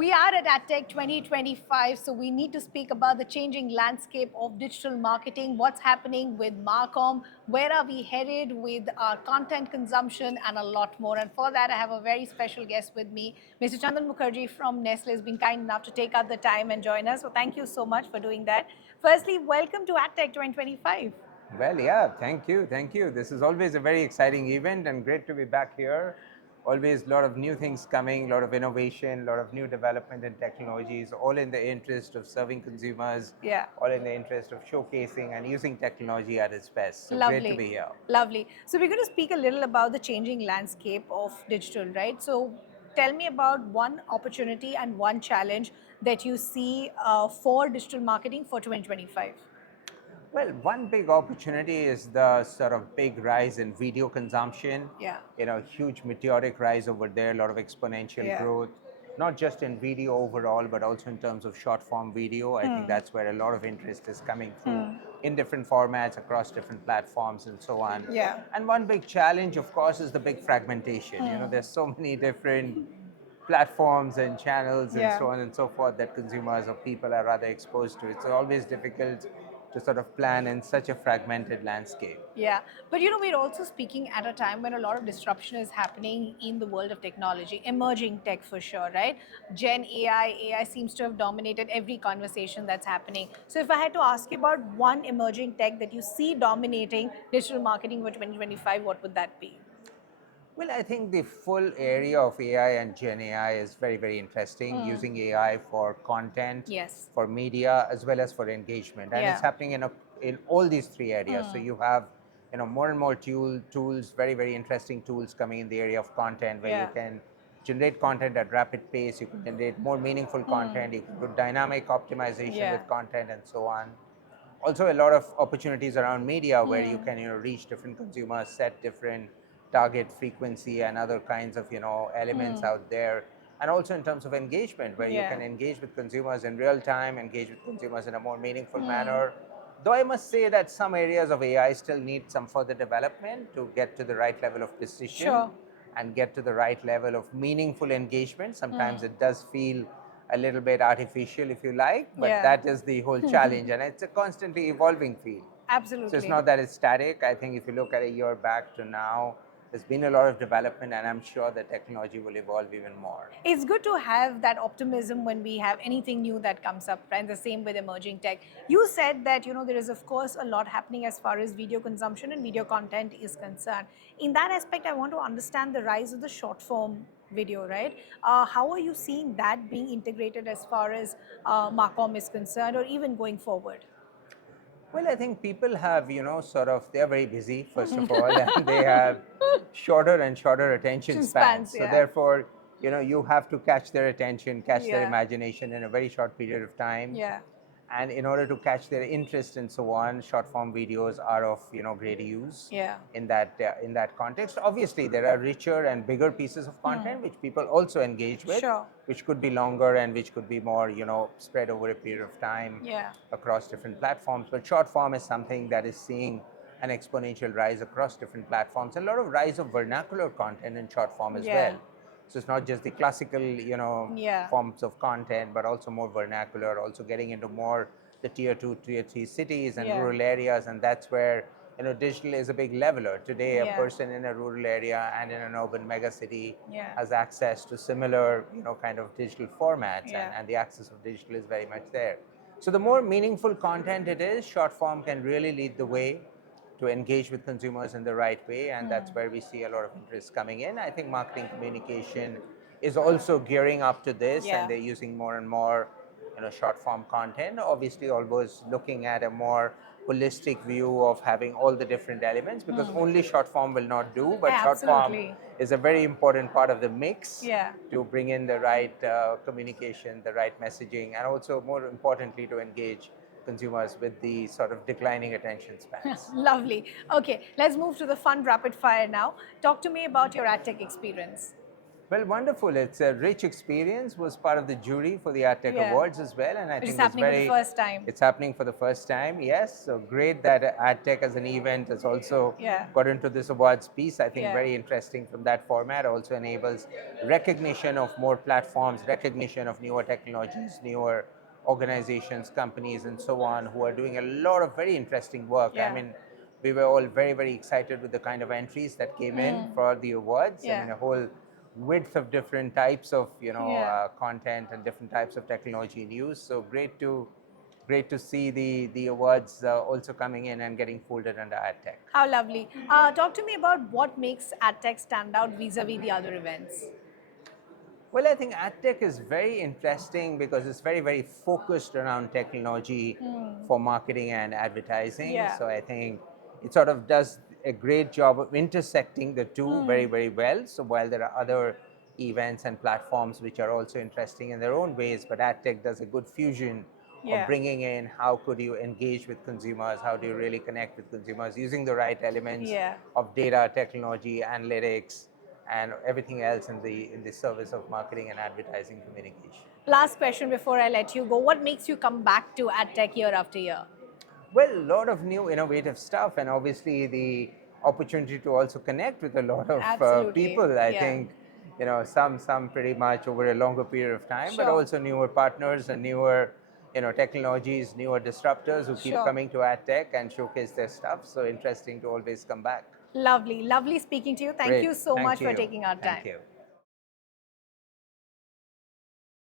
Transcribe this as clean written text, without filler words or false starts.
We are at AdTech 2025, so we need to speak about the changing landscape of digital marketing, what's happening with Marcom, where are we headed with our content consumption, and a lot more. And for that, I have a very special guest with me. Mr. Chandan Mukherji from Nestle has been kind enough to take out the time and join us. So thank you so much for doing that. Firstly, welcome to AdTech 2025. Well, yeah, thank you, thank you. This is always a very exciting event and great to be back here. Always a lot of new things coming, a lot of innovation, a lot of new development and technologies, all in the interest of serving consumers, Yeah. all in the interest of showcasing and using technology at its best. So great to Lovely. be here. Lovely. So we're going to speak a little about the changing landscape of digital, right? So tell me about one opportunity and one challenge that you see for digital marketing for 2025. Well, one big opportunity is the sort of big rise in video consumption. Yeah. Huge meteoric rise over there, a lot of exponential Yeah. growth, not just in video overall, but also in terms of short form video. I think that's where a lot of interest is coming through in different formats across different platforms and so on. Yeah. And one big challenge, of course, is the big fragmentation. There's so many different platforms and channels and Yeah. so on and so forth that consumers or people are rather exposed to. It's always difficult to sort of plan in such a fragmented landscape. Yeah, but we're also speaking at a time when a lot of disruption is happening in the world of technology, emerging tech for sure, right? Gen AI seems to have dominated every conversation that's happening. So if I had to ask you about one emerging tech that you see dominating digital marketing for 2025, what would that be? Well, I think the full area of AI and Gen AI is very, very interesting, using AI for content, Yes. for media, as well as for engagement. And it's Yeah. happening in all these three areas. So you have more and more tools, very, very interesting tools coming in the area of content where you Yeah. can generate content at rapid pace, you can generate more meaningful content, you can do dynamic optimization Yeah. with content and so on. Also a lot of opportunities around media where you can reach different consumers, set different target frequency and other kinds of elements out there, and also in terms of engagement where you Yeah. can engage with consumers in real time, engage with consumers in a more meaningful manner. Though I must say that some areas of AI still need some further development to get to the right level of precision Sure. and get to the right level of meaningful engagement. Sometimes it does feel a little bit artificial, if you like, but Yeah. that is the whole challenge, and it's a constantly evolving field. So it's Absolutely. not that it's static. I think if you look at a year back to now, there's been a lot of development, and I'm sure the technology will evolve even more. It's good to have that optimism when we have anything new that comes up, right? The same with emerging tech. You said that there is of course a lot happening as far as video consumption and video content is concerned. In that aspect, I want to understand the rise of the short form video, right? How are you seeing that being integrated as far as Marcom is concerned, or even going forward? Well, I think people have, they're very busy, first of all, and they have shorter and shorter attention spans. Spans, So yeah. therefore, you have to catch their attention, catch their Yeah. imagination in a very short period of time. Yeah. And in order to catch their interest and so on, short form videos are of great use Yeah. in that context. Obviously, there are richer and bigger pieces of content which people also engage with, Sure. which could be longer and which could be more spread over a period of time Yeah. across different platforms. But short form is something that is seeing an exponential rise across different platforms. A lot of rise of vernacular content in short form as Yeah. well. So it's not just the classical, Yeah. forms of content, but also more vernacular, also getting into more the tier 2, tier 3 cities and Yeah. rural areas. And that's where, digital is a big leveler. Today, a Yeah. person in a rural area and in an urban megacity Yeah. has access to similar, kind of digital formats, Yeah. and the access of digital is very much there. So the more meaningful content it is, short form can really lead the way to engage with consumers in the right way, and that's where we see a lot of interest coming in. I think marketing communication is also gearing up to this, Yeah. and they're using more and more, short form content. Obviously, always looking at a more holistic view of having all the different elements, because only short form will not do, but short form Absolutely. is a very important part of the mix Yeah. to bring in the right communication, the right messaging, and also more importantly to engage consumers with the sort of declining attention spans. Lovely. Okay, let's move to the fun rapid fire now. Talk to me about your ad tech experience. Well, wonderful. It's a rich experience. Was part of the jury for the AdTech Yeah. Awards as well, and I Which is think was happening for the very. first time. It's happening for the first time. Yes, so great that AdTech as an event has also Yeah. got into this awards piece. I think Yeah. very interesting from that format. Also enables recognition of more platforms, recognition of newer technologies, newer organizations, companies, and so on, who are doing a lot of very interesting work. I Yeah. mean, we were all very, very excited with the kind of entries that came in for the awards. I Yeah. mean, a whole width of different types of Yeah. content and different types of technology in use. So great to see the awards also coming in and getting folded under AdTech. How lovely. Talk to me about what makes AdTech stand out vis-a-vis the other events. Well, I think AdTech is very interesting because it's very, very focused around technology for marketing and advertising. Yeah. So I think it sort of does a great job of intersecting the two very, very well. So while there are other events and platforms which are also interesting in their own ways, but AdTech does a good fusion of Yeah. bringing in how could you engage with consumers, how do you really connect with consumers using the right elements Yeah. of data, technology, analytics, and everything else in the service of marketing and advertising communication. Last question before I let you go. What makes you come back to AdTech year after year? Well, a lot of new innovative stuff, and obviously the opportunity to also connect with a lot of Absolutely. people. I Yeah. think some pretty much over a longer period of time, but Sure. also newer partners and newer technologies, newer disruptors who keep Sure. coming to AdTech and showcase their stuff. So interesting to always come back. Lovely. Lovely speaking to you. Thank Great, you so thank much for you, taking our thank time. you.